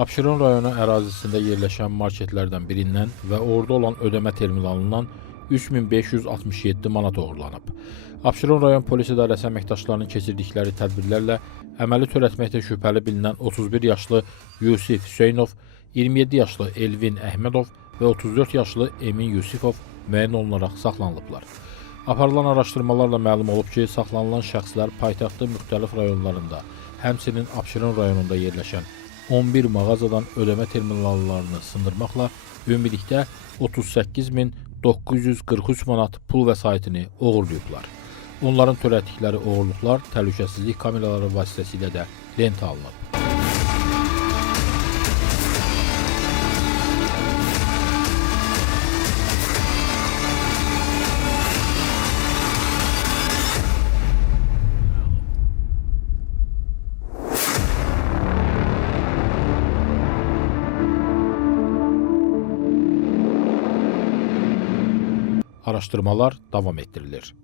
Abşeron rayonu ərazisində yerləşən marketlərdən birindən və orada olan ödəmə terminalından 3567 manat oğurlanıb. Abşeron rayon polis idarəsi əməkdaşlarının keçirdikləri tədbirlərlə əməli törətməkdə şübhəli bilinən 31 yaşlı Yusif Hüseynov, 27 yaşlı Elvin Əhmədov və 34 yaşlı Emin Yusifov müəyyən olunaraq saxlanılıblar. Aparılan araşdırmalarla məlum olub ki, saxlanılan şəxslər paytaxtın müxtəlif rayonlarında, həmçinin Abşeron rayonunda yerləşən 11 mağazadan ödəmə terminallarını sındırmaqla ümumilikdə 38.943 manat pul vəsaitini oğurlayıblar. Onların törətdikləri oğurluqlar təhlükəsizlik kameraları vasitəsilə də lentə alınıb. Araşdırmalar davam etdirilir.